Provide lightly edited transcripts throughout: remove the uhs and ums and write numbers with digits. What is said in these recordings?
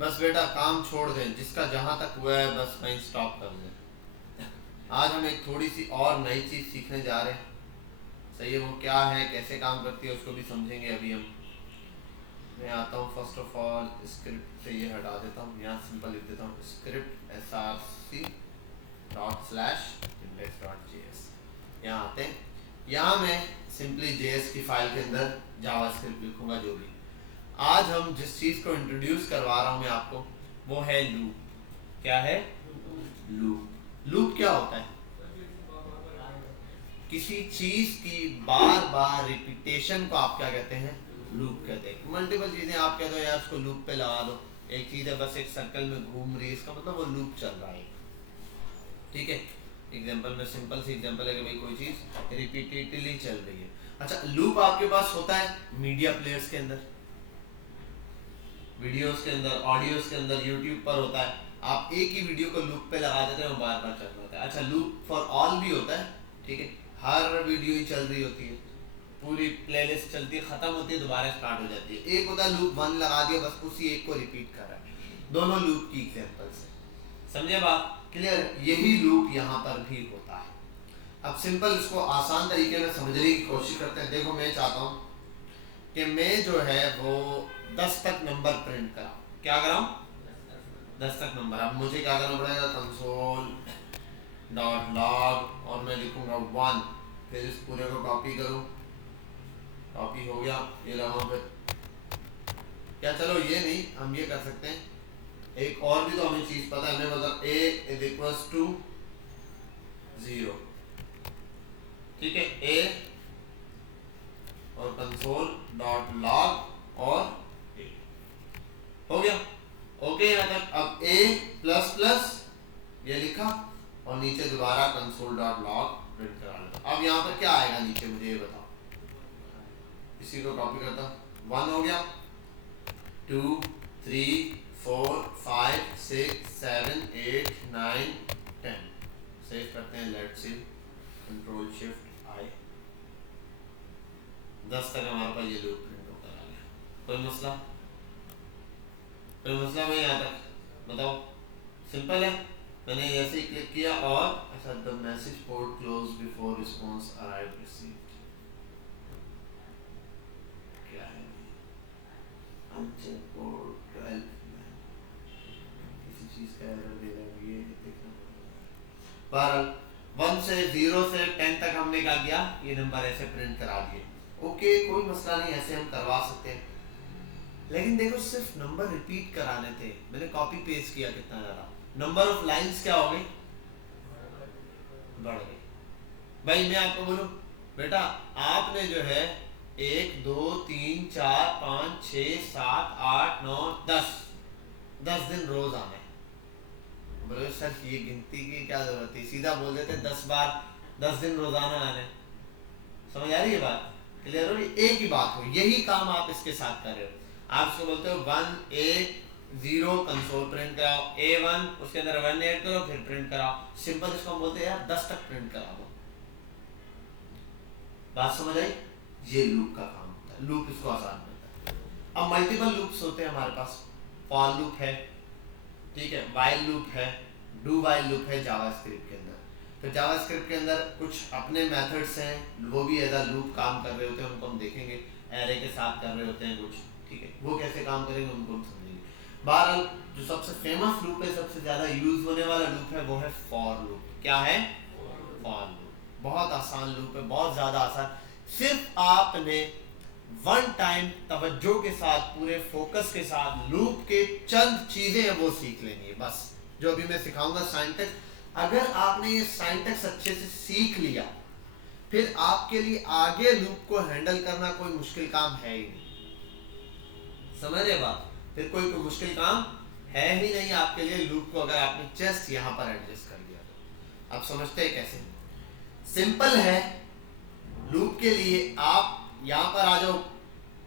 बस बेटा काम छोड़ दें, जिसका जहां तक हुआ है बस वहीं स्टॉप कर दें। आज हम एक थोड़ी सी और नई चीज़ सीखने जा रहे हैं। सही है, वो क्या है, कैसे काम करती है, उसको भी समझेंगे अभी हम। मैं आता हूँ फर्स्ट ऑफ ऑल स्क्रिप्ट से ये हटा देता हूँ, यहाँ सिंपल लिख देता हूँ स्क्रिप्ट src.index.js। यहाँ आते हैं, यहाँ मैं सिंपली JS की फाइल के अंदर जावास्क्रिप्ट लिखूंगा। जो भी आज हम जिस चीज़ को इंट्रोड्यूस करवा रहा हूँ मैं आपको, वो है लूप। क्या है? लूप। लूप क्या होता है? किसी चीज की बार बार रिपीटेशन को आप क्या कहते हैं? लूप कहते हैं। मल्टीपल चीजें आप कहते हो यार उसको लूप पे लगा दो, एक चीज है बस एक सर्कल में घूम रही है, इसका मतलब वो लूप चल रहा है। ठीक है, एग्जांपल में सिंपल सी एग्जांपल है कि भाई कोई चीज रिपीटेडली चल रही है। अच्छा, लूप आपके पास होता है मीडिया प्लेयर्स के अंदर, वीडियोस के अंदर, ऑडियोस के अंदर, यूट्यूब पर होता है। आप एक ही वीडियो को लूप पे लगा देते हैं, वो बार बार चल रहा है। अच्छा, लूप फॉर ऑल भी होता है। ठीक है, हर वीडियो ही चल रही होती है, पूरी प्लेलिस्ट चलती है, खत्म होती है, दोबारा स्टार्ट हो जाती है। एक होता है लूप 1 लगा दिया, बस उसी एक को रिपीट कर रहा है। दोनों लूप की एग्जांपल्स है। समझे बात? क्लियर? यही लूप यहाँ पर भी होता है। अब सिंपल इसको आसान तरीके में समझने की कोशिश करते हैं। देखो, मैं चाहता हूँ कि मैं जो है वो 10 तक नंबर प्रिंट कराऊँ। क्या कराऊँ? 10 तक नंबर। अब मुझे क्या करना पड़ेगा? कंसोल डॉट लॉग और मैं लिखूंगा 1, फिर इस पूरे को कॉपी करूँ। कॉपी हो गया, ये लगाऊँ फिर। क्या, चलो ये नहीं, हम ये कर सकते हैं, एक और भी तो हमें चीज़ पता है। हमें मतलब a इज इक्वल्स टू 0। ठीक है, a और कंसोल डॉट लॉग और a हो गया। ओके, यहाँ तक। अब a प्लस प्लस ये लिखा और नीचे दोबारा कंसोल डॉट लॉग प्रिंट करा लेता। अब यहाँ पर क्या आएगा नीचे, मुझे ये बताओ। इसी को कॉपी करता हूँ। 1 हो गया, 2 3 4 5 6 7 8 9 10। सेव करते हैं, लेट्स सी, कंट्रोल शिफ्ट आई। 10 तक हमारे पास ये लूप प्रिंट होकर आ गया। कोई मसला? कोई मसला नहीं यहाँ तक? बताओ, सिंपल है। मैंने ऐसे ही क्लिक किया और अच्छा, the message port close before response arrive received. क्या है? अनचेक पोर्ट 12 किसी चीज का एरर दे रहा है, ये देखना पड़ेगा। बहरहाल 1 से 0 से 10 तक हमने क्या किया, ये नंबर ऐसे प्रिंट करा दिए। ओके, कोई मसला नहीं, ऐसे हम करवा सकते हैं। लेकिन देखो, सिर्फ नंबर रिपीट कराने थे, मैंने कॉपी पेस्ट किया, कितना ज़्यादा नंबर ऑफ लाइंस क्या हो गई? बढ़ गई। भाई मैं आपको बोलूं, बेटा आपने जो है 1 2 3 4 5 6 7 8 9 10 दिन रोज आना है। बोले सर ये गिनती की क्या जरूरत है, सीधा बोल देते 10 बार 10 दिन रोजाना आना है। समझ आ रही है बात? क्लियर हो रही? एक ही बात हो, यही काम आप इसके साथ कर रहे हो। आप इसको बोलते हो 1 8 0 कंसोल प्रिंट कराओ, A1 उसके अंदर 1 ऐड करो, फिर प्रिंट कराओ। सिंपल इसको हम बोलते हैं यार 10 तक प्रिंट करा दो। बात समझ आई? ये लूप का काम होता है, लूप इसको आसान करता है। अब मल्टीपल लूप्स होते हैं हमारे पास। फॉर लूप है, ठीक है, वाइल लूप है, डू वाइल लूप है जावास्क्रिप्ट के अंदर। तो जावास्क्रिप्ट के अंदर कुछ अपने मेथड्स हैं, वो भी एज अ लूप काम कर रहे होते हैं, उनको हम देखेंगे। एरे के साथ कर रहे होते हैं कुछ, ठीक है, वो कैसे काम करेंगे उनको हम समझेंगे। बहरहाल जो सबसे फेमस लूप है, सबसे ज्यादा यूज होने वाला लूप है, वो है फॉर लूप। क्या है? For loop. बहुत आसान लूप है, बहुत ज्यादा आसान। सिर्फ आपने वन टाइम तवज्जो के साथ, पूरे फोकस के साथ लूप के चंद चीजें हैं वो सीख लेनी है बस। जो अभी मैं सिखाऊंगा सिंटैक्स, अगर आपने ये सिंटैक्स अच्छे से सीख लिया, फिर आपके लिए आगे लूप को हैंडल करना कोई मुश्किल काम है ही नहीं। समझ रहे बात? फिर कोई मुश्किल काम है ही नहीं आपके लिए लूप को, अगर आपने जस्ट यहाँ पर एडजस्ट कर लिया तो। आप समझते हैं कैसे? सिंपल है। लूप के लिए आप यहाँ पर आ जाओ,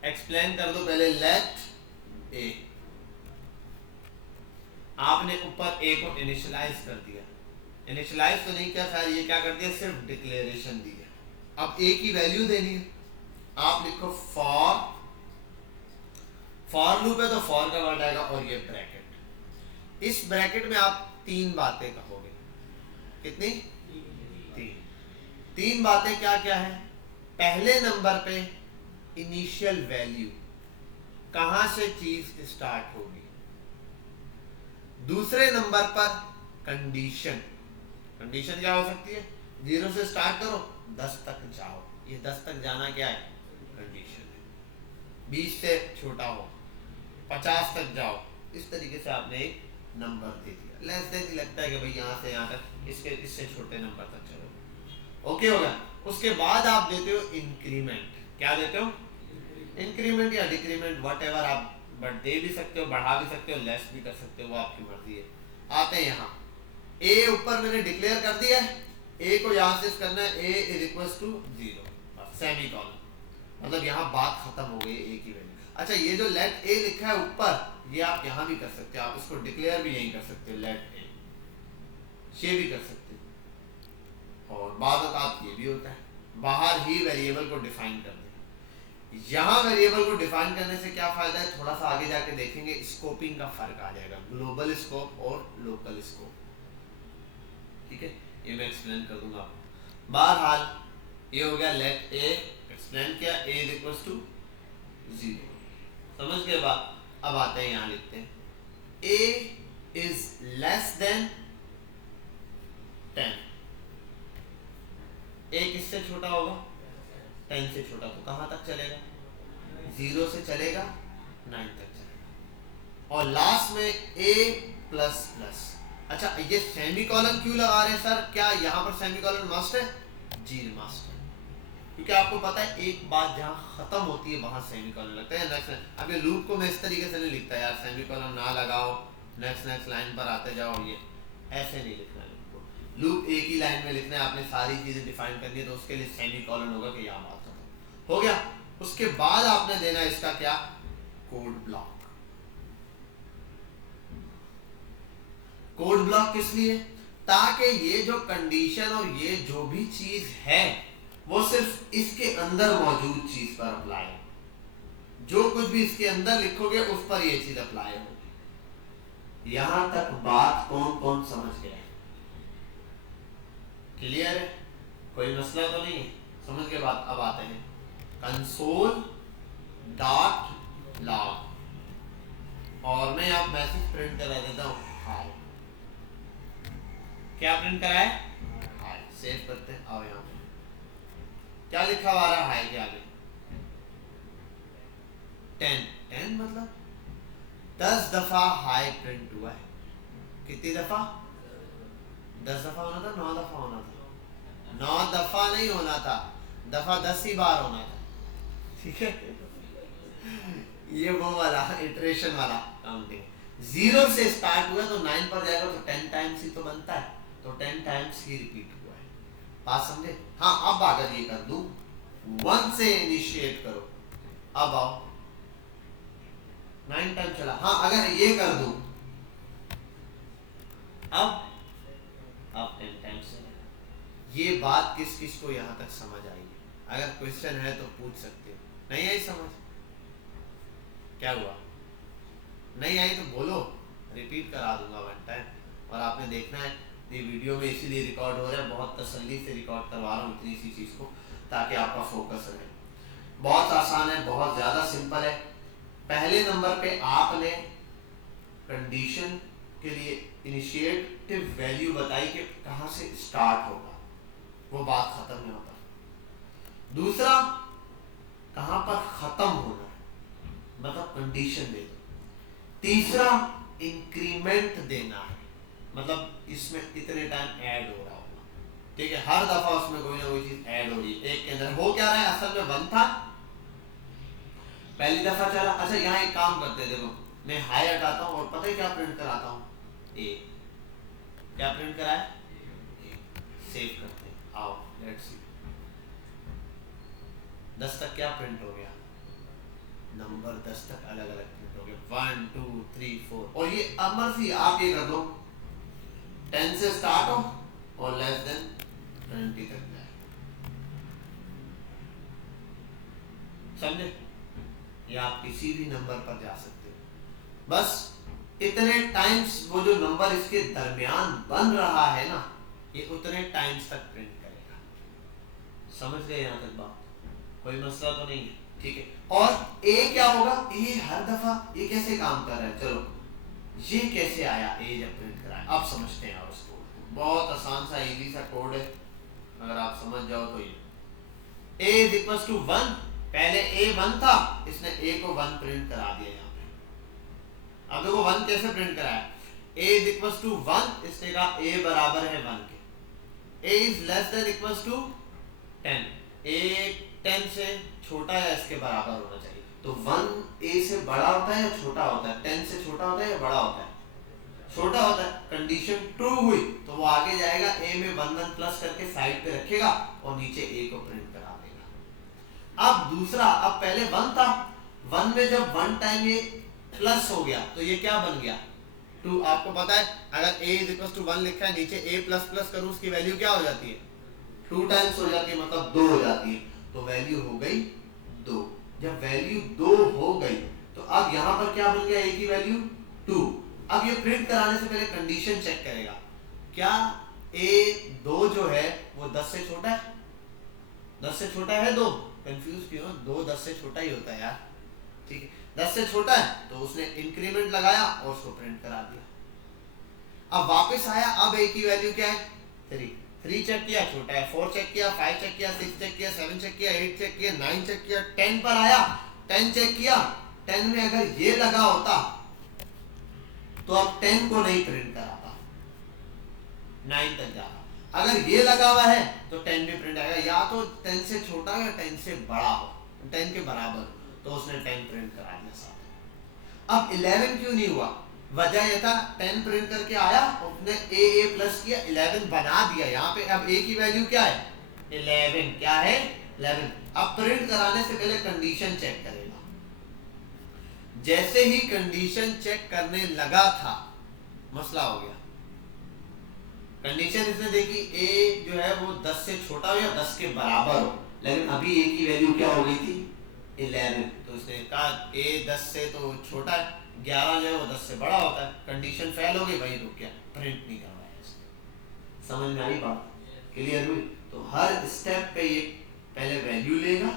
एक्सप्लेन कर दो पहले। लेट ए, आपने ऊपर ए को इनिशियलाइज कर दिया। इनिशियलाइज तो नहीं किया खैर, ये क्या कर दिया, सिर्फ डिक्लेरेशन दी है। अब ए की वैल्यू देनी है, आप लिखो फॉर लूप है तो फॉर का वर्ड आएगा और ये ब्रैकेट। इस ब्रैकेट में आप 3 बातें कहोगे। कितनी? 3 बातें क्या क्या है? पहले नंबर पे इनिशियल वैल्यू, कहां से चीज स्टार्ट होगी। दूसरे नंबर पर कंडीशन, कंडीशन क्या हो सकती है? 0 से स्टार्ट करो 10 तक जाओ, ये 10 तक जाना क्या है? कंडीशन है। 20 से छोटा हो 50 तक जाओ, इस तरीके से आपने एक नंबर दे दिया। लेस देन लगता है कि भाई यहाँ से यहाँ तक, इससे छोटे नंबर तक चलो। ओके हो गया। उसके बाद आप देते हो इंक्रीमेंट। क्या देते हो? इंक्रीमेंट या डिक्रीमेंट, वट एवर, आप दे भी सकते हो, बढ़ा भी सकते हो, लेस भी कर सकते हो, वो आपकी मर्जी है। आते हैं यहाँ, ए ऊपर मैंने डिक्लेयर कर दिया है, ए को यहाँ से करना है, a is equal to 0, semicolon, मतलब यहाँ बात खत्म हो गई ए की वैल्यू। अच्छा, ये जो लेट ए लिखा है ऊपर, ये आप यहाँ भी कर सकते हो, आप इसको डिक्लेयर भी यहीं कर सकते हो, लेट ए, ये भी कर सकते हो। और बाद औक़ात ये भी होता है, बाहर ही वेरिएबल को डिफाइन कर दें। यहाँ वेरिएबल को डिफाइन करने से क्या फायदा है, थोड़ा सा आगे जाके देखेंगे, स्कोपिंग का फर्क आ जाएगा, ग्लोबल स्कोप और लोकल स्कोप। ठीक है, ये मैं एक्सप्लेन कर दूंगा आपको। बहरहाल ये हो गया लेट ए, एक्सप्लेन किया, ए इज इक्वल टू 0, समझ गए बात। अब आते हैं यहाँ लिखते हैं ए इज लेस देन 10, ए किससे छोटा होगा? 10 से छोटा। तो कहां तक चलेगा? 0 से चलेगा 9 तक चलेगा। और लास्ट में a प्लस प्लस। अच्छा, ये सेमी कॉलन क्यों लगा रहे हैं सर? क्या यहाँ पर सेमी कॉलन मस्ट है? जी मस्ट है, क्योंकि आपको पता है एक बात जहाँ खत्म होती है वहां सेमी कॉलन लगता है। नेक्स्ट, अब ये लूप को मैं इस तरीके से नहीं लिखता यार, सेमी कॉलन ना लगाओ, नेक्स्ट लाइन पर आते जाओ, ये ऐसे नहीं लिखना है। लूप एक ही लाइन में लिखना है, आपने सारी चीजें डिफाइन करनी है, तो उसके लिए सेमी कॉलन होगा कि यहाँ बात खत्म हो गया। उसके बाद आपने देना है इसका क्या? Code block. कोड ब्लॉक किस लिए? ताकि ये जो कंडीशन और ये जो भी चीज है वो सिर्फ इसके अंदर मौजूद चीज पर अप्लाई हो। जो कुछ भी इसके अंदर लिखोगे उस पर ये चीज अप्लाई होगी। यहां तक बात कौन कौन समझ गया? क्लियर है? कोई मसला तो नहीं है? समझ के बाद अब आते हैं कंसोल डॉट लॉग, और मैं आप मैसेज प्रिंट करा देता हूँ, हाय। क्या प्रिंट कराए? हाय। सेव करते हैं, आओ यहाँ पे क्या लिखा हुआ रहा हाय के आगे? 10 मतलब 10 दफा हाय प्रिंट हुआ है। कितनी दफा? 10 दफा होना था, 9 दफा होना था। 9 दफा नहीं होना था, दफा 10 ही बार होना था। ठीक है, ये वो वाला इटरेशन वाला काउंटिंग। 0 से स्टार्ट हुआ तो 9 पर जाएगा तो 10 टाइम्स ही तो बनता है, तो 10 टाइम्स ही रिपीट हुआ है। बात समझे? हाँ, अब अगर ये कर दूं 1 से इनिशिएट करो, अब आओ 9 टाइम चला। हाँ, अगर ये कर दूं अब 10 टाइम्स चलेगा। ये बात किस किस को यहाँ तक समझ आई है? अगर क्वेश्चन है तो पूछ सकते हो, नहीं आई समझ? क्या हुआ? नहीं आई तो बोलो, रिपीट करा दूंगा 1 टाइम। और आपने देखना है ये वीडियो में इसीलिए रिकॉर्ड हो रहा है, बहुत तसल्ली से रिकॉर्ड करवा रहा हूँ इतनी सी चीज़ को, ताकि आपका फोकस रहे। बहुत आसान है, बहुत ज़्यादा सिंपल है। पहले नंबर पे आपने कंडीशन के लिए इनिशिएटिव वैल्यू बताई कि कहाँ से स्टार्ट होगा, वो बात खत्म नहीं होता। दूसरा, कहाँ पर खत्म होना है, मतलब कंडीशन दे दो। तीसरा, इंक्रीमेंट देना है, मतलब इसमें इतने टाइम ऐड हो रहा होगा। ठीक है, हर दफा उसमें कोई ना कोई चीज ऐड हो रही है। एक के अंदर हो क्या रहा है, असल में 1 था, पहली दफा चला। अच्छा, यहाँ एक काम करते हैं, देखो मैं हाई हटाता हूँ और पता है क्या प्रिंट कराता हूँ? ए। क्या प्रिंट कराए? ए। सेव करते हैं, आओ लेट्स सी। 10 तक क्या प्रिंट हो गया? नंबर 10 तक अलग अलग प्रिंट हो गए, 1 2 3 4। और ये अब मर्जी आप ये कर दो, 10 से स्टार्ट हो और लेस देन 20 तक जाए। समझे? या आप किसी भी नंबर पर जा सकते हो। बस इतने टाइम्स वो जो नंबर इसके दरमियान बन रहा है ना, ये उतने टाइम्स तक प्रिंट करेगा। समझ गए यहाँ तक बात? कोई मसला तो नहीं है, ठीक है। और ए क्या होगा, ए हर दफा ये कैसे काम कर रहा है, चलो ये कैसे आया, ए जब प्रिंट कराया, अब समझते हैं। उस कोड को, बहुत आसान सा इजी सा कोड है, अगर आप समझ जाओ तो ये a इज इक्वल टू 1, पहले a 1 था, इसने a को 1 प्रिंट करा दिया यहाँ पे। अब देखो 1 कैसे प्रिंट कराया, a इज इक्वल टू 1, इसने कहा a बराबर है 1 के, a is less than equal to 10, a 10 से छोटा या इसके बराबर होना चाहिए। तो 1 a से बड़ा होता है या छोटा होता है, 10 से छोटा होता है या बड़ा होता है, छोटा होता है। कंडीशन ट्रू हुई तो वो आगे जाएगा, a में 1 1 प्लस करके साइड पे रखेगा और नीचे a को प्रिंट करा देगा। अब दूसरा, अब पहले 1 था, 1 में जब 1 टाइम ये प्लस हो गया तो ये क्या बन गया 2। आपको पता है अगर a इज इक्वल टू 1 लिखा है, नीचे a प्लस प्लस करूं, उसकी वैल्यू क्या हो जाती है 2 टाइम्स हो जाती है, मतलब 2 हो जाती है। तो वैल्यू हो गई 2। जब वैल्यू 2 हो गई तो अब यहां पर क्या बन गया, a की वैल्यू 2। अब ये प्रिंट कराने से पहले कंडीशन चेक करेगा, क्या a 2 जो है वो 10 से छोटा है, 10 से छोटा है 2, कंफ्यूज क्यों, 2 10 से छोटा ही होता है यार, ठीक है। 10 से छोटा है तो उसने इंक्रीमेंट लगाया और उसको प्रिंट करा दिया। अब वापस आया, अब a की वैल्यू क्या है 3 चेक किया, छोटा है, 4 चेक किया, 5 चेक किया, 6 चेक किया, 7 चेक किया, 8 चेक किया, 9 चेक किया, 10 पर आया, 10 चेक किया, 10 में अगर ये लगा होता तो अब 10 को नहीं प्रिंट कराता, 9 तक जाता। अगर ये लगा हुआ है तो 10 भी प्रिंट आएगा, या तो 10 से छोटा या 10 से बड़ा हो, 10 के बराबर, तो उसने 10 प्रिंट करा दिया साथ। अब 11 क्यों नहीं हुआ, वजह यह था 10 प्रिंट करके आया, उसने a प्लस किया, 11 बना दिया यहाँ पे। अब a की वैल्यू क्या है 11, क्या है 11। अब प्रिंट कराने से पहले कंडीशन चेक करेगा। जैसे ही कंडीशन चेक करने लगा था, मसला हो गया। कंडीशन इसने देखी a जो है वो 10 से छोटा हो या 10 के बराबर हो, लेकिन अभी a की वैल्यू क्या हो गई थी 11, तो उसने कहा a 10 से तो छोटा है, 11 जो है वो 10 से बड़ा होता है। कंडीशन फेल हो गई, वही रुक गया, प्रिंट नहीं करवाया इसने। समझ में आई बात, क्लियर हुई? तो हर स्टेप पे ये पहले वैल्यू लेगा,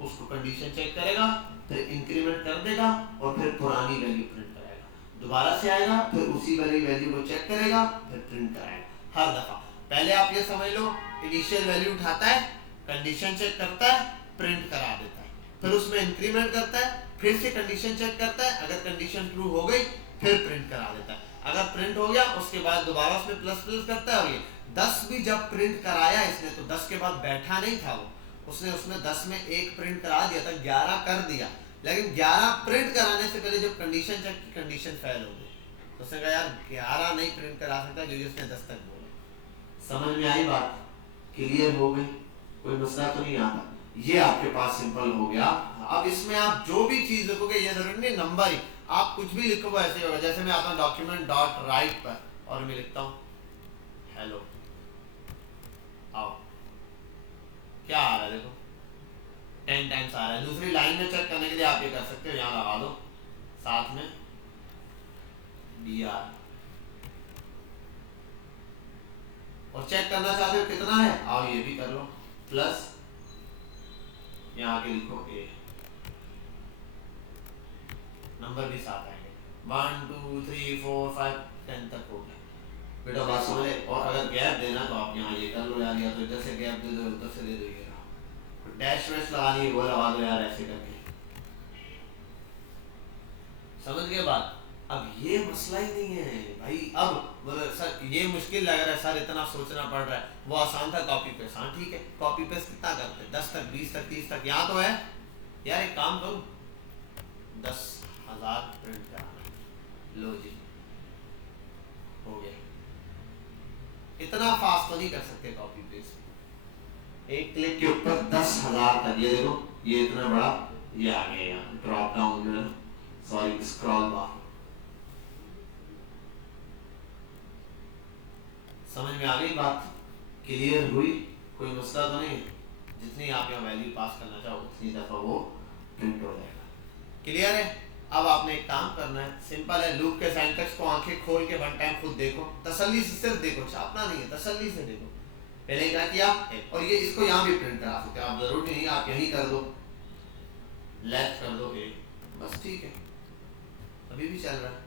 उसको कंडीशन चेक करेगा, फिर इंक्रीमेंट कर देगा और फिर पुरानी वैल्यू प्रिंट कराएगा, दोबारा से आएगा, फिर उसी वाली वैल्यू को चेक करेगा, फिर प्रिंट कराएगा हर दफा। पहले आप ये समझ लो, इनिशियल वैल्यू उठाता है, कंडीशन चेक करता है, प्रिंट करा देता है, फिर उसमें इंक्रीमेंट करता है, फिर से कंडीशन चेक करता है, अगर कंडीशन ट्रू हो गई फिर प्रिंट करा देता है। अगर प्रिंट हो गया उसके बाद दोबारा उसमें प्लस प्लस करता है। और ये 10 भी जब प्रिंट कराया इसने तो 10 के बाद बैठा नहीं था वो, उसने उसमें 10 में 1 प्रिंट करा दिया था, 11 कर दिया। लेकिन 11 प्रिंट कराने से पहले जब कंडीशन चेक की, कंडीशन फेल हो गई, तो उसने कहा यार 11 नहीं प्रिंट करा सकता क्योंकि उसने 10 तक बोला। समझ में आई बात, क्लियर हो गई, कोई मसला तो नहीं आता। ये आपके पास सिंपल हो गया। अब इसमें आप जो भी चीज लिखोगे, ये जरूरी नहीं नंबर ही, आप कुछ भी लिखो वो ऐसे होगा। जैसे मैं आता हूँ डॉक्यूमेंट डॉट राइट पर और मैं लिखता हूँ हेलो, आओ, क्या आ रहा है देखो 10 टाइम्स आ रहा है। दूसरी लाइन में चेक करने के लिए आप ये कर सकते हो, यहाँ लगा दो साथ में BR और चेक करना चाहते हो कितना है, आओ ये भी कर लो, प्लस यहाँ आके लिखो A, नंबर भी साथ आएंगे 1 2 3 4 5 10 तक हो गया। बेटा बात समझ ले। और अगर गैप देना तो आप यहाँ ये कर लो यार, या तो इधर से गैप दे दो, उधर से दे दो, ये डैश वैश लगानी है वो लगा दो यार, ऐसे करके। समझ गए बात? अब ये मसला ही नहीं है भाई। अब सर ये मुश्किल लग रहा है सर, इतना सोचना पड़ रहा है, वो आसान था कॉपी पेस्ट। हाँ ठीक है, कॉपी पेस्ट कितना करते हैं 10 तक 20 तक 30 तक, यहाँ तो है यार। एक काम करो 10,000 प्रिंट कराना, लो जी हो गया। इतना फास्ट तो नहीं कर सकते कॉपी पेस्ट, एक क्लिक के ऊपर 10,000 तक। ये देखो ये इतना बड़ा, ये आ गया यहाँ ड्रॉप डाउन में, सॉरी स्क्रॉल बार। समझ में आ गई बात, क्लियर हुई, कोई मसला तो नहीं? जितनी आप यहाँ वैल्यू पास करना चाहो उतनी दफा वो प्रिंट हो जाएगा। क्लियर है? अब आपने एक काम करना है, सिंपल है, लूप के सिंटैक्स को आंखें खोल के वन टाइम खुद देखो, तसल्ली से सिर्फ देखो, छापना नहीं है, तसल्ली से देखो। पहले क्या किया, और ये इसको यहाँ भी प्रिंट करा सकते हो आप, जरूरी नहीं आप यहीं कर दो, लेफ्ट कर दो ए, बस ठीक है, अभी भी चल रहा है,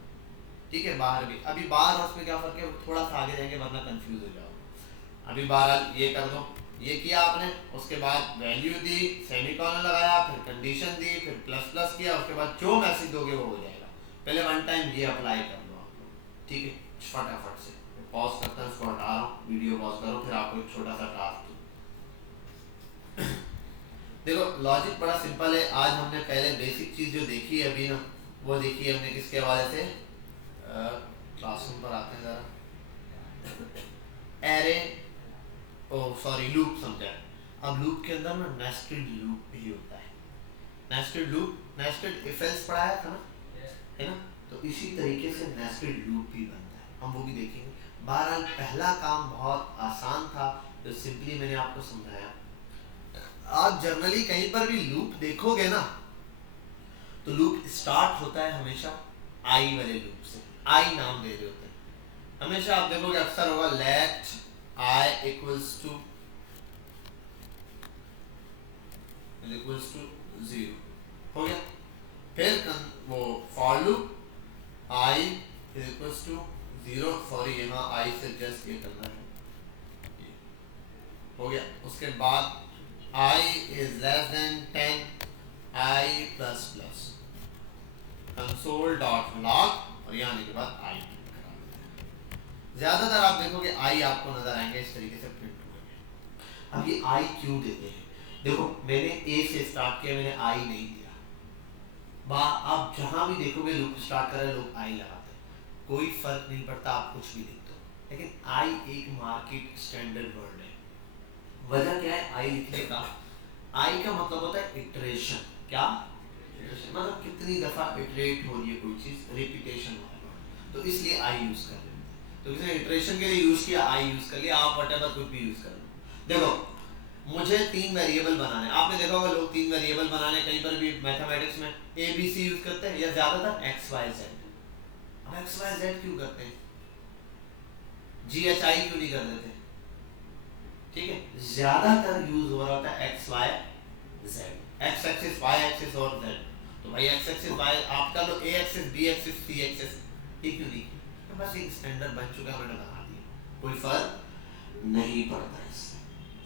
ठीक है। बाहर भी, अभी बाहर और उसमें क्या फर्क है, थोड़ा सा आगे जाएंगे वरना कंफ्यूज हो जाओ। अभी बाहर ये कर दो, ये किया आपने, उसके बाद वैल्यू दी, सेमीकोलन लगाया, फिर कंडीशन दी, फिर प्लस प्लस किया, उसके बाद जो मैसेज दोगे वो हो जाएगा। पहले वन टाइम ये अप्लाई कर लो आप लोग, ठीक है, फटाफट से। पॉज करता हूँ, इसको हटा रहा हूँ, वीडियो पॉज करो, फिर आपको एक छोटा सा टास्क दूँ। देखो लॉजिक बड़ा सिंपल है। आज हमने पहले बेसिक चीज जो देखी है अभी ना, वो देखी है हमने किसके हवाले से, क्लासरूम पर आते हैं जरा, एरे, ओह सॉरी लूप समझा। अब लूप के अंदर ना नेस्टेड लूप भी होता है, nested loop, nested if else पढ़ाया था ना, है ना, तो इसी तरीके से नेस्टेड लूप भी बनता है, हम वो भी देखेंगे। बहरहाल पहला काम बहुत आसान था, जो सिंपली मैंने आपको समझाया। आप जनरली कहीं पर भी लूप देखोगे ना, तो लूप स्टार्ट होता है हमेशा आई वाले लूप से, आई नाम दे रहे होते हैं हमेशा। आप देखोगे अक्सर होगा लेट I equals to 0 हो गया। फिर वो for loop I equals to 0, sorry यहाँ I से जस्ट ये करना है, हो गया। उसके बाद I is less than 10, I plus plus console dot log, और यहाँ आने के बाद I। ज्यादातर आप देखोगे आई आपको नजर आएंगे इस तरीके से प्रिंट हुए। अब ये आई क्यों देते हैं, देखो मैंने ए से स्टार्ट किया, मैंने आई नहीं दिया। आप जहां भी देखोगे लूप स्टार्ट कर रहे लोग आई लगाते हैं, कोई फर्क नहीं पड़ता आप कुछ भी लिख दो, लेकिन आई एक मार्केट स्टैंडर्ड वर्ड है। वजह क्या है आई लिखने का, आई का मतलब होता है इटरेशन, क्या इटरेशन, मतलब कितनी दफा इटरेट हो रही है कोई चीज, रिपीटेशन हो रहा है, तो इसलिए आई यूज कर, तो किसी ने इटरेशन के लिए यूज किया, आई यूज कर लिया, आप व्हाटएवर कुछ भी यूज कर लो। देखो मुझे 3 वेरिएबल बनाने, आपने देखा होगा लोग 3 वेरिएबल बनाने कहीं पर भी मैथमेटिक्स में ए बी सी यूज करते हैं, या ज्यादातर एक्स वाई जेड। अब एक्स वाई जेड क्यों करते हैं, जी एच आई क्यों नहीं कर देते, ठीक है, ज्यादातर यूज हो रहा होता है x y z, x axis y axis और जेड। तो भाई एक्स एक्सिस वाई आपका तो a axis b axis c axis, ये क्यों नहीं, बस एक स्टैंडर्ड बन चुका है, मैंने बना दिया, कोई फर्क नहीं पड़ता इससे।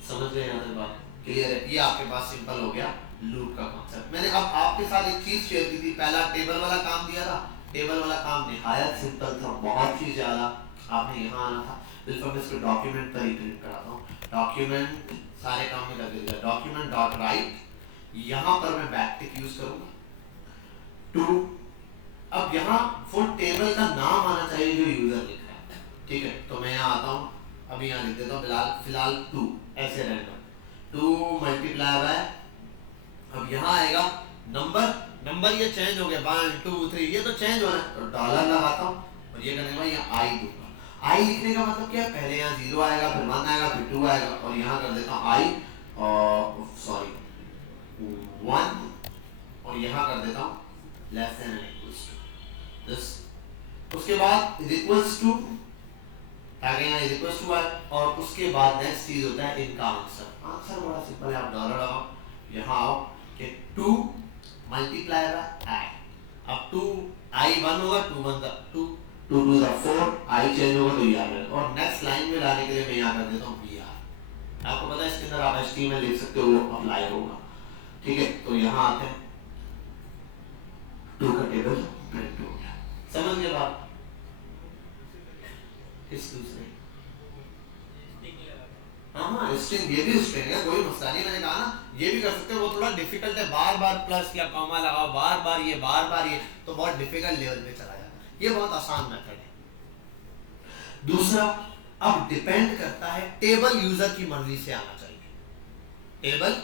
समझ गए यहाँ तक बात, क्लियर है। ये आपके पास सिंपल हो गया लूप का कॉन्सेप्ट। मैंने अब आपके साथ एक चीज शेयर की थी, पहला टेबल वाला काम दिया था, टेबल वाला काम निहायत सिंपल था, बहुत ही ज्यादा, आपने यहाँ आना था। बिल्कुल मैं इसको डॉक्यूमेंट पर ही प्रिंट कराता हूँ, डॉक्यूमेंट सारे काम में लग जाएगा, डॉक्यूमेंट डॉट राइट, यहाँ पर मैं बैकटिक यूज करूंगा टू। अब यहाँ फुल टेबल का नाम आना चाहिए जो यूजर लिख रहा है, ठीक है, तो मैं यहाँ आता हूँ, अभी यहाँ लिख देता हूँ फिलहाल 2, ऐसे रैंडम 2 मल्टीप्लाई बाय, अब यहाँ आएगा नंबर, नंबर ये चेंज हो गया 1 2 3, ये तो चेंज हो रहा है, तो डॉलर लगाता हूँ और ये करने के बाद यहाँ आई दूंगा। आई लिखने का मतलब क्या है, पहले यहाँ 0 आएगा, फिर 1 आएगा, फिर 2 आएगा, और यहाँ कर देता हूँ आई सॉरी 1, और यहाँ कर देता हूँ लेस देन दिस, उसके बाद इज इक्वल्स टू, आगे यहाँ इज इक्वल्स टू आए, और उसके बाद नेक्स्ट चीज होता है इनका आंसर। आंसर बड़ा सिंपल है, आप डॉलर लगाओ, यहाँ आओ कि 2 मल्टीप्लाई बाय आई, अब 2 आई 1 होगा, 2 1 का 2 2 2 का 4, आई चेंज होगा तो ये आ जाएगा, और नेक्स्ट लाइन में लाने के लिए मैं यहाँ कर देता हूँ वी आर। आपको पता है इसके अंदर आप HTML लिख सकते हो, वो अप्लाई होगा, ठीक है। तो यहाँ आते हैं 2 का टेबल प्रिंट हो गया, समझ गए बात, किस दूसरे, हाँ स्ट्रिंग, ये भी स्ट्रिंग है, कोई मसला नहीं, मैंने कहा ना ये भी कर सकते हो, वो थोड़ा डिफिकल्ट है, बार बार प्लस या कॉमा लगाओ, बार बार ये तो बहुत डिफिकल्ट लेवल पे चला जाता है, ये बहुत आसान मेथड है। दूसरा, अब डिपेंड करता है, टेबल यूजर की मर्जी से आना चाहिए, टेबल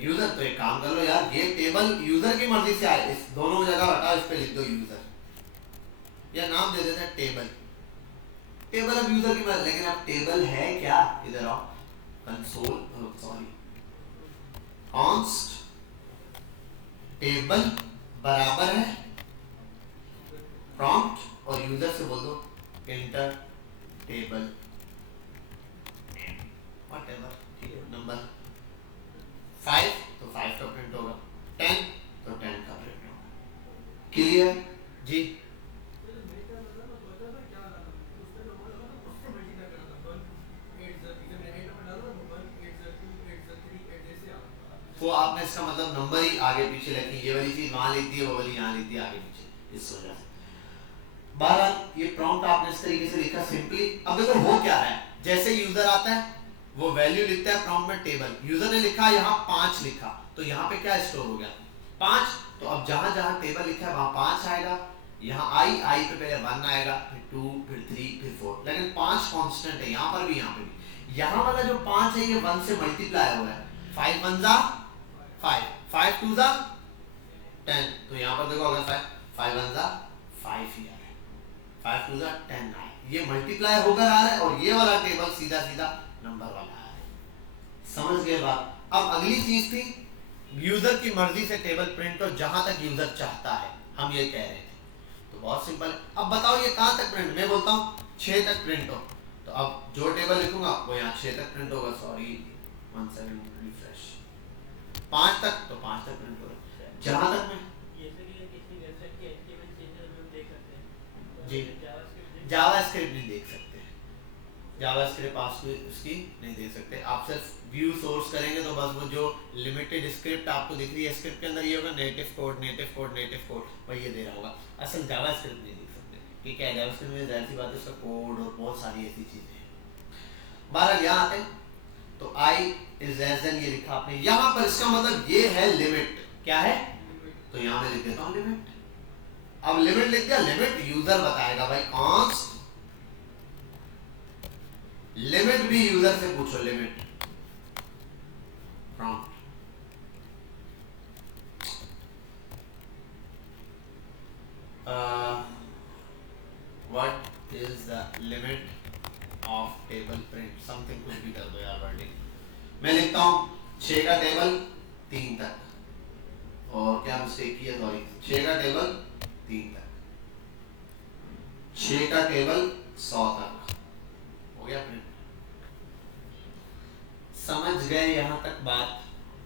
यूजर, तो एक काम कर लो यार, ये टेबल यूजर की मर्जी से आए, इस दोनों जगह हटाओ, इस पे लिख दो यूजर, या नाम दे देते हैं टेबल, टेबल अब यूजर की मर्जी, लेकिन अब टेबल है क्या, इधर आओ, कंसोल सॉरी कॉन्स्ट टेबल बराबर है यूजर से बोल दो इंटर टेबल व्हाटएवर, ठीक है। नंबर 5 तो 5 का प्रिंट होगा, 10 तो 10 का प्रिंट होगा। क्लियर जी? तो आपने इसका मतलब नंबर ही आगे पीछे रखी, ये वाली चीज वहां लिख दी, वो वाली यहाँ लिख दी आगे पीछे, इस वजह से। बहरहाल ये प्रॉम्प्ट आपने इस तरीके से लिखा सिंपली। अब देखो हो क्या रहा है, जैसे यूजर आता है वो वैल्यू लिखता है प्रॉम्प्ट में टेबल, यूजर ने लिखा यहाँ 5 लिखा, तो यहाँ पे क्या स्टोर हो गया 5, तो अब जहां जहां टेबल लिखा है वहां 5 आएगा, यहाँ आई पे पहले 1 आएगा, फिर 2, फिर 3, फिर 4, लेकिन 5 कांस्टेंट है यहाँ पर भी, यहाँ पे भी। यहाँ वाला जो 5 है ये 1 से मल्टीप्लाई हुआ है, 5 1 जा 5, 5 2 जा 10, तो यहाँ पर देखो अगर 5 1 जा 5 ही आ रहा है, 5 2 जा 10 आए, ये मल्टीप्लाई होकर आ रहा है, और ये वाला टेबल सीधा सीधा नंबर वाला आ रहा है। समझ गए बात? अब अगली चीज थी यूजर की मर्जी से टेबल प्रिंट हो जहां तक यूजर चाहता है, हम ये कह रहे थे। तो बहुत सिंपल है। अब बताओ ये कहां तक प्रिंट, मैं बोलता हूं 6 तक प्रिंट हो, तो अब जो टेबल लिखूंगा वो यहाँ 6 तक प्रिंट होगा, सॉरी 1 सेकंड रिफ्रेश, 5 तक तो 5 तक प्रिंट होगा, जहां तक मैं जी जावास्क्रिप्ट नहीं देख सकते, जावास्क्रिप्ट आप उसकी नहीं देख सकते, आप सिर्फ व्यू सोर्स करेंगे तो बस वो जो लिमिटेड स्क्रिप्ट आपको दिख रही है, स्क्रिप्ट के अंदर ये होगा native code native code native code, वही ये दे रहा होगा, असल जावास्क्रिप्ट नहीं देख सकते। ठीक है, जावास्क्रिप्ट में जाहिर सी बात है उसका कोड और बहुत सारी ऐसी चीजें हैं। बारह यहाँ आते हैं तो आई इज लेस देन ये लिखा आपने, यहाँ पर इसका मतलब ये है लिमिट, क्या है, तो यहाँ मैं लिख देता हूँ लिमिट। अब लिमिट लिख दिया, लिमिट यूजर बताएगा भाई कॉन्स्ट, लिमिट भी यूजर से पूछो, limit prompt what is the limit of table print, something कुछ भी कर दो यार वर्डिंग। मैं लिखता हूं 6 का टेबल 3 तक, और क्या मिस्टेक की है, सॉरी 6 का टेबल 3 तक, 6 का टेबल 100 तक हो गया प्रिंट। समझ गए यहाँ तक बात?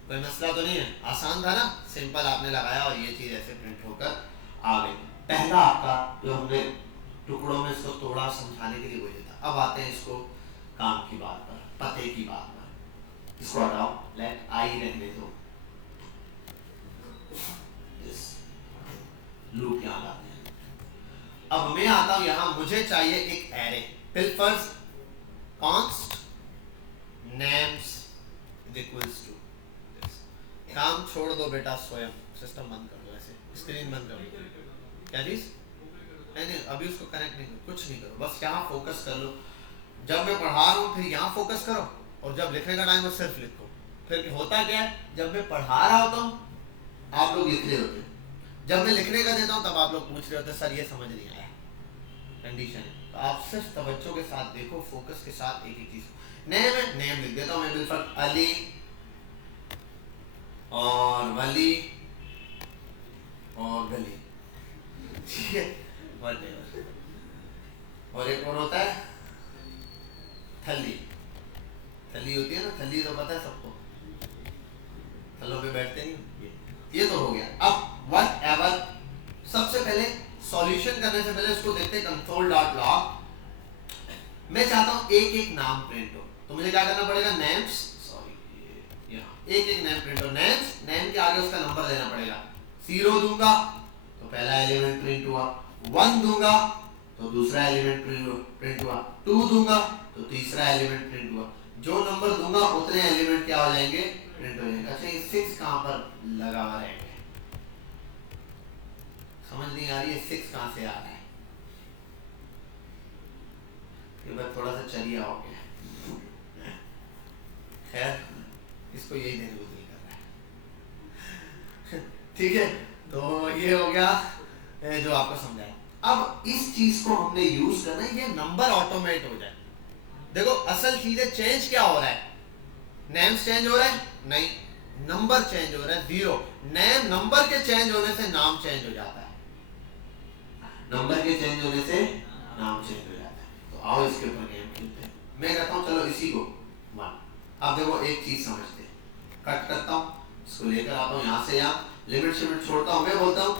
कोई मसला तो नहीं है, आसान था ना, सिंपल आपने लगाया और ये चीज ऐसे प्रिंट होकर आ गई। पहला आपका जो हमने टुकड़ों में इसको तोड़ा समझाने के लिए वही था। अब आते हैं इसको काम की बात पर, पते की बात पर, इसको हटाओ, लेट आई रहने दो, लूप यहाँ लाते हैं। अब मैं आता हूं यहां, मुझे चाहिए एक एरे, पिल्फर्स कॉन्स्ट नेम्स इक्वल्स टू, काम छोड़ दो बेटा, स्वयं सिस्टम बंद कर दो, ऐसे स्क्रीन बंद कर दो, क्या चीज नहीं अभी उसको कनेक्ट नहीं करो, कुछ नहीं करो, बस यहाँ फोकस कर लो। जब मैं पढ़ा रहा हूँ फिर यहाँ फोकस करो, और जब लिखने का टाइम है सिर्फ लिखो। फिर होता क्या है, जब मैं पढ़ा रहा होता हूँ आप लोग लिख रहे होते हैं, जब मैं लिखने का देता हूँ तब आप लोग पूछ रहे होते सर ये समझ नहीं आया, कंडीशन है। तो आप सिर्फ तवज्जो के साथ देखो, फोकस के साथ एक ही चीज। नेम है, नेम लिख देता हूँ मैं बिल्कुल, अली और वली और गली, ठीक है, और एक और होता है थली, थली होती है ना, थली तो पता है सबको, थलों पे बैठते नहीं, ये तो हो गया। अब व्हाट एवर, सबसे पहले सॉल्यूशन करने से पहले इसको देखते हैं कंसोल डॉट लॉग। मैं चाहता हूं एक एक नाम प्रिंट हो, तो मुझे क्या करना पड़ेगा, नेम्स, सॉरी यहाँ एक एक नेम प्रिंट हो, नेम्स, नेम के आगे उसका नंबर देना पड़ेगा, 0 दूंगा तो पहला एलिमेंट प्रिंट हुआ, 1 दूंगा तो दूसरा एलिमेंट प्रिंट हुआ, 2 दूंगा तो तीसरा एलिमेंट प्रिंट हुआ, जो नंबर दूंगा उतने एलिमेंट क्या हो जाएंगे, प्रिंट हो जाएंगे। अच्छा ये 6 कहां पर लगा हुआ रहेगा, समझ नहीं आ रही है 6 कहां से आ रहा है, ये बात थोड़ा सा चलिया हो गया, खैर इसको यही देने को दिल कर रहा है ठीक है, तो ये हो गया जो आपको समझाया। अब इस चीज को हमने यूज करना है, ये नंबर ऑटोमेट हो जाए। देखो असल चीजें चेंज क्या हो रहा है, नेम्स चेंज हो रहा है नहीं, नंबर चेंज हो रहा है 0, नेम नंबर के चेंज होने से नाम चेंज हो जाता है। नंबर के चेंज होने से नाम चेंज हो जाता है। तो आओ इसके ऊपर गेम खेलते हैं। मैं कहता हूँ चलो इसी को 1। अब देखो एक चीज समझते हैं, कट करता हूँ, इसको लेकर आता हूँ यहाँ से यहाँ, लिमिट शिमिट छोड़ता हूँ, मैं बोलता हूँ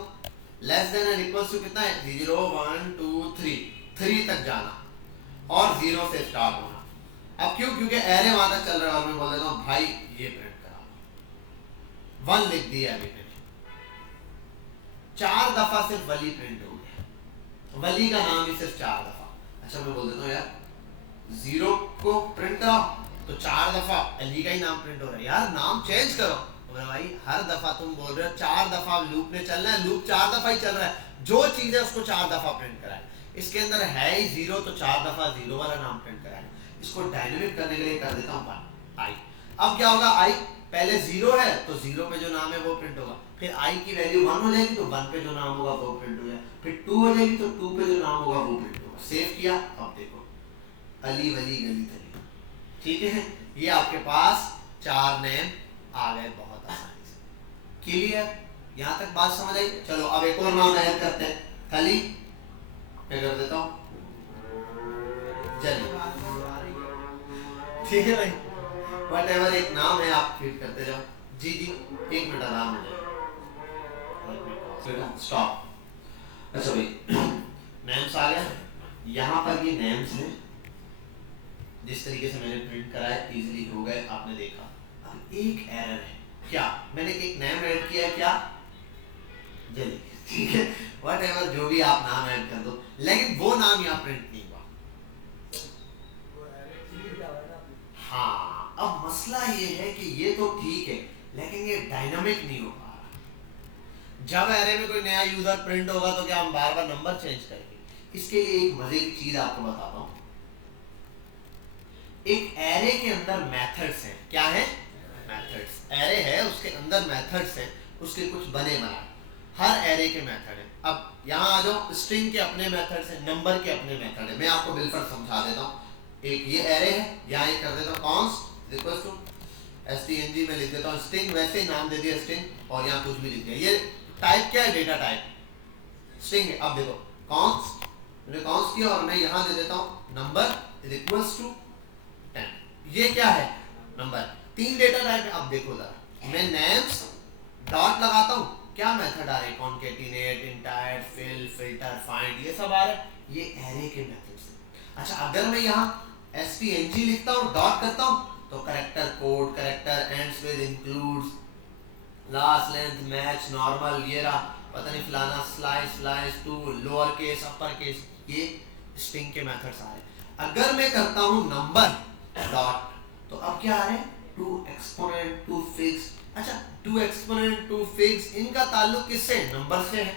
less than and equals to कितना है 0 1 2 3, 3 तक जाना और 0 से स्टार्ट होना। अब क्यों? क्योंकि एरे वहां तक चल रहा है और मैं बोल देता हूँ भाई ये प्रिंट करा 1 लिख दिया अभी मैंने, 4 दफा सिर्फ वली प्रिंट हो गया, वली का नाम ही सिर्फ 4 दफा। अच्छा मैं बोल देता हूँ यार 0 को प्रिंट कराओ तो 4 दफा अली का ही नाम प्रिंट हो रहा है, यार नाम चेंज करो। तो भाई हर दफा तुम बोल रहे हो 4 दफा लूप ने चलना है, लूप 4 दफा ही चल रहा है, जो चीज है उसको 4 दफा प्रिंट कराए। इसके अंदर है ही 0 तो 4 दफा 0 वाला नाम प्रिंट कराए। इसको डायनेमिक करने के लिए कर देता हूँ आई। अब क्या होगा, आई पहले 0 है तो 0 पे जो नाम है वो प्रिंट होगा, फिर आई की वैल्यू 1 हो जाएगी तो 1 पे जो नाम होगा वो प्रिंट हो जाएगा, फिर 2 हो जाएगी तो 2 पे जो नाम होगा वो प्रिंट होगा। सेव किया, अब देखो अली वली गली तली, ठीक है। ये आपके पास 4 नेम आ गए बहुत आसानी से। क्लियर? यहाँ तक बात समझ आई? चलो अब एक और नाम ऐड करते हैं, थली क्या कर देता हूँ जली, ठीक है भाई, वट एवर एक नाम है आप फीड करते जाओ। जी जी 1 मिनट आराम हो जाए, स्टॉप। अच्छा भाई नेम्स आ गया, यहाँ पर ये नेम्स हैं, जिस तरीके से मैंने प्रिंट कराया इजीली हो गए, आपने देखा। अब एक एरर है, क्या? मैंने एक नेम ऐड किया, क्या? जली, ठीक है, वट एवर जो भी आप नाम ऐड कर दो, लेकिन वो नाम यहाँ प्रिंट नहीं हुआ। हाँ अब मसला ये है कि ये तो ठीक है लेकिन ये डायनामिक नहीं हो पा रहा। जब एरे में कोई नया यूजर प्रिंट होगा तो क्या हम बार बार नंबर चेंज करेंगे? इसके लिए एक मजे की चीज आपको बताता हूँ। एक एरे के अंदर मेथड्स हैं, क्या है? मेथड्स। एरे है उसके अंदर मेथड्स हैं, उसके कुछ बने बनाए, हर एरे के मेथड है। अब यहाँ आ जाओ, स्ट्रिंग के अपने मेथड्स हैं, नंबर के अपने मेथड है। मैं आपको बिल्कुल समझा देता हूँ। एक ये एरे है, यहाँ एक कर देता हूँ कॉन्स्ट इक्वल्स टू stng में लिख देता हूँ स्ट्रिंग, वैसे ही नाम दे दिया स्ट्रिंग, और यहाँ कुछ भी लिख दिया। ये टाइप क्या है? डेटा टाइप स्ट्रिंग है। अब देखो कॉन्स्ट, मैंने कॉन्स्ट किया और मैं यहाँ दे देता हूँ नंबर इक्वल्स टू 10। ये क्या है? नंबर। 3 डेटा टाइप है। अब देखो जरा, मैं नेम्स डॉट लगाता हूँ, क्या मेथड आ रहे हैं? Concatenate, entire, fill, filter, find, ये सब आ रहे हैं, ये एरे के मेथड्स हैं। अच्छा अगर मैं यहाँ stng लिखता हूँ, डॉट करता हूँ, तो character code, character ends with, includes, last, length, match, normal, ये रहा पता नहीं फलाना, slice, slice to, lower case, upper case, ये स्ट्रिंग के मेथड्स आ रहे हैं। अगर मैं करता हूँ नंबर डॉट, तो अब क्या आ रहे हैं? To exponent, to fix. अच्छा टू एक्सपोनेंट, टू फिक्स, इनका ताल्लुक किससे? नंबर से है।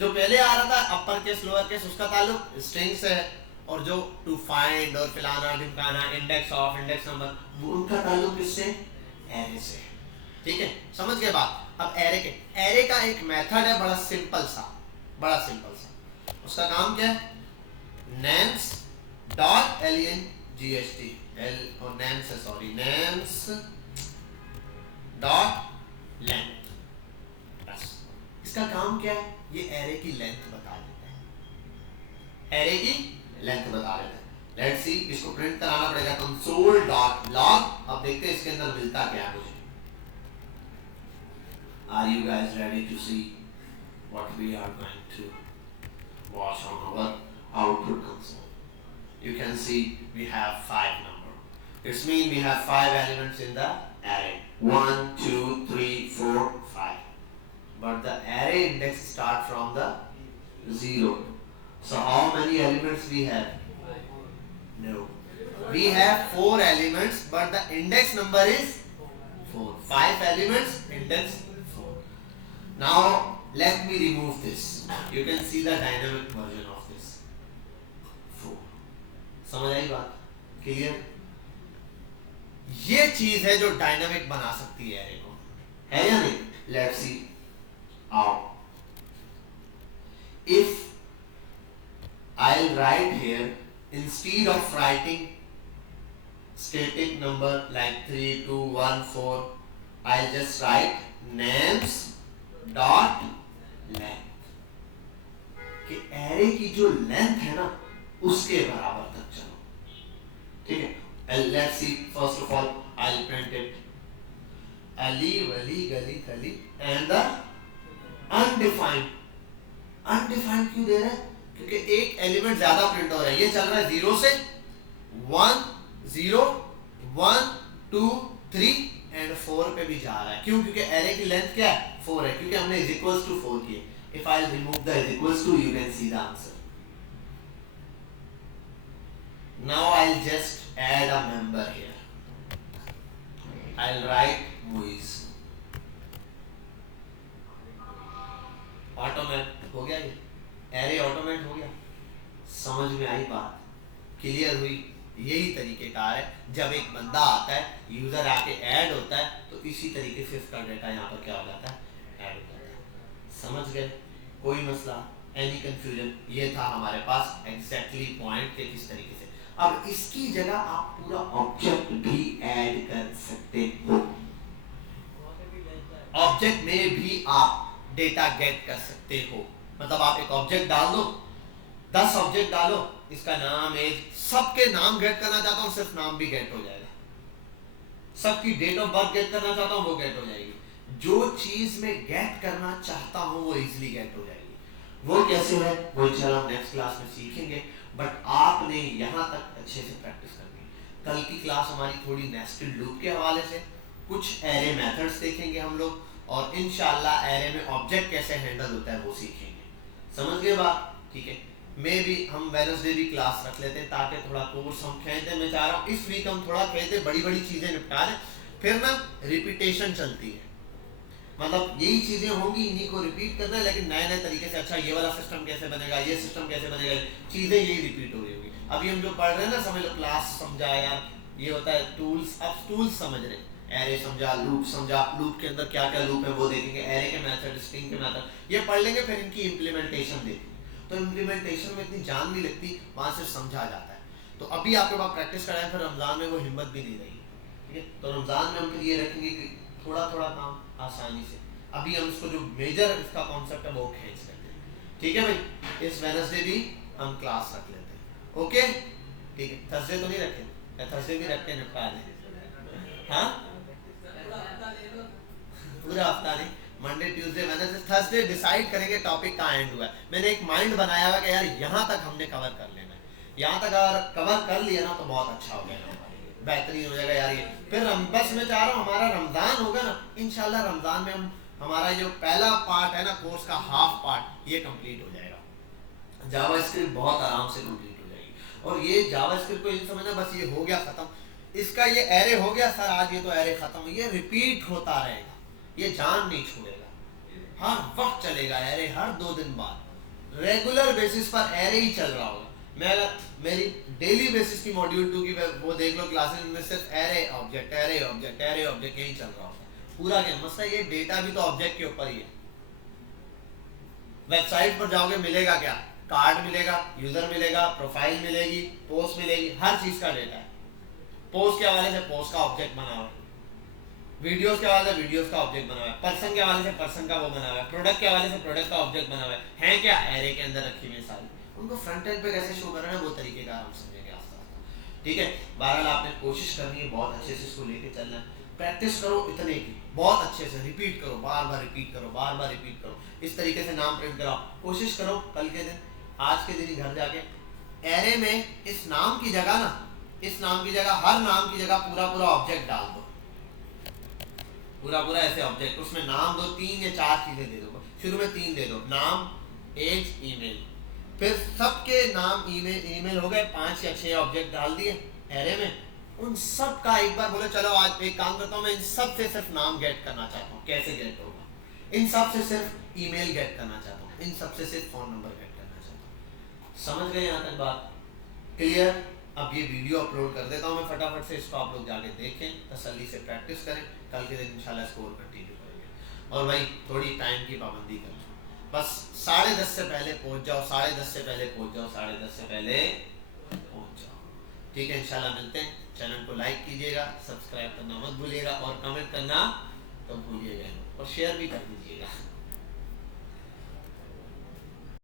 जो पहले आ रहा था अपर केस, लोअर केस, उसका ताल्लुक स्ट्रिंग से है, और जो टू फाइंड और फलाना ढिमकाना, इंडेक्स ऑफ, इंडेक्स नंबर, वो उनका ताल्लुक किससे? एरे से। ठीक है, समझ गए बात? अब एरे का एक मेथड है, बड़ा सिंपल सा, बड़ा सिंपल सा। उसका काम क्या है? नेम्स डॉट length, एल और नेम्स है, सॉरी, नेम्स डॉट लेंथ। बस इसका काम क्या है? ये एरे की लेंथ बता देता है, एरे की लेंथ बता देता है। लेट्स सी, इसको प्रिंट कराना पड़ेगा कंसोल डॉट लॉग। अब देखते हैं इसके अंदर मिलता क्या है मुझे। Are you guys ready to see what we are going to watch on our output console? You can see we have 5 number. It means we have 5 elements in the array. 1, 2, 3, 4, 5. But the array index start from the 0. So how many elements we have? No. We have 4 elements, but the index number is 4. 5 elements, index 4. Now let me remove this. You can see the dynamic version of this. 4. समझ आई बात? Clear? ये चीज है जो dynamic बना सकती है array को, है या नहीं? Let's see. आओ, if I'll write here, instead of writing static number like 3, 2, 1, 4, I'll just write names dot length, कि की जो लेंथ है ना उसके बराबर तक चलो, ठीक है। Let's see first of all I will print it, अली वली गली तली एंड द अनडिफाइंड। अनडिफाइंड क्यों दे रहा है? क्योंकि एक एलिमेंट ज्यादा प्रिंट हो रहा है, ये चल रहा है 0 से 1 0 1 2 3 एंड 4 पे भी जा रहा है। क्यों? क्योंकि एरे की लेंथ क्या है? 4 है, क्योंकि हमने इज इक्वल्स टू 4 किए। If I remove the is equals to, you can see the answer. Now I will just add a member here, I will write मुइज। ऑटोमेट हो गया, ये एरे ऑटोमेट हो गया। समझ में आई बात? क्लियर हुई? यही तरीकेकार है, जब एक बंदा आता है, यूजर आके ऐड होता है, तो इसी तरीके से इसका डेटा यहाँ पर क्या हो जाता है? ऐड हो जाता है। समझ गए? कोई मसला? Any confusion? ये था हमारे पास एग्जैक्टली पॉइंट के किस तरीके से। अब इसकी जगह आप पूरा ऑब्जेक्ट भी ऐड कर सकते हो। ऑब्जेक्ट में भी आप डेटा गेट कर सकते हो। मतलब आप एक ऑब्जेक्ट डाल दो, 10 ऑब्जेक्ट डालो, इसका नाम एज, सबके नाम गेट करना चाहता हूं, सिर्फ नाम भी गेट हो जाएगा। सबकी डेट ऑफ बर्थ गेट करना चाहता हूं, वो गेट हो जाएगी। जो चीज में गेट करना चाहता हूं वो इजीली गेट हो जाएगी। वो कैसे है वो इंशाल्लाह हम नेक्स्ट क्लास में सीखेंगे, बट आपने यहां तक अच्छे से प्रैक्टिस करनी है। कल की क्लास हमारी थोड़ी नेस्टेड लूप के हवाले से, कुछ एरे मेथड्स देखेंगे हम लोग, और इंशाल्लाह एरे में ऑब्जेक्ट कैसे हैंडल होता है वो सीखेंगे। समझ गए बात? ठीक है। मे भी हम वेडनेसडे भी क्लास रख लेते हैं ताकि थोड़ा कोर्स हम खेलते। मैं चाह रहा हूँ इस वीक हम थोड़ा खेलते, बड़ी बड़ी चीजें निपटा दें, फिर ना रिपीटेशन चलती है। मतलब यही चीजें होंगी, इन्हीं को रिपीट करना है, लेकिन नए नए तरीके से। अच्छा ये वाला सिस्टम कैसे बनेगा, ये सिस्टम कैसे बनेगा, चीजें यही रिपीट हो रही होगी। अभी हम जो पढ़ रहे हैं ना, समझ लो क्लास समझा यार, ये होता है टूल्स। अब टूल्स समझ रहे हैं, एरे समझा, लूप समझा, लूप के अंदर क्या क्या लूप है वो देखेंगे, एरे के मेथड, स्ट्रिंग के मेथड, ये पढ़ लेंगे, फिर इनकी इम्प्लीमेंटेशन देखेंगे। तो इम्प्लीमेंटेशन में इतनी जान नहीं लगती, वहां से समझा जाता है। तो अभी आपके पास प्रैक्टिस कराएं, फिर रमजान में वो हिम्मत भी नहीं रही, ठीक है। तो रमजान में हम फिर ये रखेंगे कि थोड़ा थोड़ा काम आसानी से। अभी हम इसको जो मेजर इसका कॉन्सेप्ट है वो खींच लेते हैं, ठीक है भाई। इस वेडनेसडे भी हम क्लास रख लेते हैं, ओके ठीक है। थर्सडे तो नहीं रखे, थर्सडे भी रख के निपटा दें। हाँ पूरा हफ्ता नहीं, Monday Tuesday Wednesday Thursday decide करेंगे टॉपिक का एंड हुआ है। मैंने एक माइंड बनाया हुआ कि यार यहाँ तक हमने कवर कर लेना है, यहाँ तक अगर कवर कर लिया ना तो बहुत अच्छा हो जाएगा, बेहतरीन हो जाएगा यार ये। फिर हम बस मैं चाह रहा हूँ हमारा रमजान होगा ना, इंशाल्लाह रमजान में हम हमारा जो पहला पार्ट है ना कोर्स का, हाफ पार्ट ये कंप्लीट हो जाएगा। जावास्क्रिप्ट बहुत आराम से कंप्लीट हो जाएगी। और ये जावास्क्रिप्ट को ये समझना बस ये हो गया खत्म, इसका ये एरे हो गया सर आज, ये तो एरे खत्म, ये रिपीट होता रहेगा, ये जान नहीं छोड़ेगा, हर वक्त चलेगा एरे, हर 2 दिन बाद रेगुलर बेसिस पर एरे ही चल रहा होगा। मैं अगर मेरी डेली बेसिस की मॉड्यूल 2 की वो देख लो क्लासेस में, सिर्फ array object array object array object यही चल रहा होगा पूरा। क्या मसला, ये डेटा भी तो ऑब्जेक्ट के ऊपर ही है। वेबसाइट पर जाओगे मिलेगा क्या? कार्ड मिलेगा, यूजर मिलेगा, प्रोफाइल मिलेगी, पोस्ट मिलेगी, हर चीज का डेटा है। पोस्ट के हवाले से पोस्ट का ऑब्जेक्ट बना हुआ है, वीडियोस के हवाले से वीडियोस का ऑब्जेक्ट बना हुआ है, पर्सन के हवाले से पर्सन का वो बना हुआ है, प्रोडक्ट के हवाले से प्रोडक्ट का ऑब्जेक्ट बना हुआ है क्या? एरे के अंदर रखी हुई सारी, उनको फ्रंट एंड पे कैसे शो करना है वो तरीके का हम समझेंगे आस्ते आस्ते, ठीक है। बहरहाल आपने कोशिश करनी है बहुत अच्छे से इसको लेके चलना है, प्रैक्टिस करो इतने की, बहुत अच्छे से रिपीट करो, बार बार रिपीट करो, बार बार रिपीट करो, इस तरीके से नाम प्रिंट कराओ। कोशिश करो कल के दिन, आज के दिन ही घर जाके एरे में इस नाम की जगह ना, इस नाम की जगह, हर नाम की जगह पूरा पूरा ऑब्जेक्ट डाल दो, पूरा पूरा ऐसे ऑब्जेक्ट, उसमें नाम दो, 3 या 4 चीजें दे दो, शुरू में 3 दे दो, नाम, एज, ईमेल, फिर सबके नाम, ईमेल हो गए, 5 या 6 ऑब्जेक्ट डाल दिए एरे में। उन सब का एक बार बोले चलो आज एक काम करता हूँ, मैं इन सब से सिर्फ नाम गेट करना चाहता हूँ, कैसे गेट होगा? इन सब से सिर्फ ईमेल गेट करना चाहता हूँ, इन सब से सिर्फ फोन नंबर गेट करना चाहता हूँ। समझ गए यहाँ तक बात? क्लियर? अब ये वीडियो अपलोड कर देता हूँ मैं फटाफट से, इसको आप लोग जाके देखें, तसल्ली से प्रैक्टिस करें, कल के दिन इंशाल्लाह स्कोर कंटिन्यू करेंगे। और भाई थोड़ी टाइम की पाबंदी कर, बस 10:30 से पहले पहुंच जाओ, 10:30 से पहले पहुंच जाओ, 10:30 से पहले पहुंच जाओ, ठीक है। इंशाल्लाह मिलते हैं। चैनल को लाइक कीजिएगा, सब्सक्राइब करना मत भूलिएगा, और कमेंट करना तो भूलिएगा, और शेयर भी कर दीजिएगा।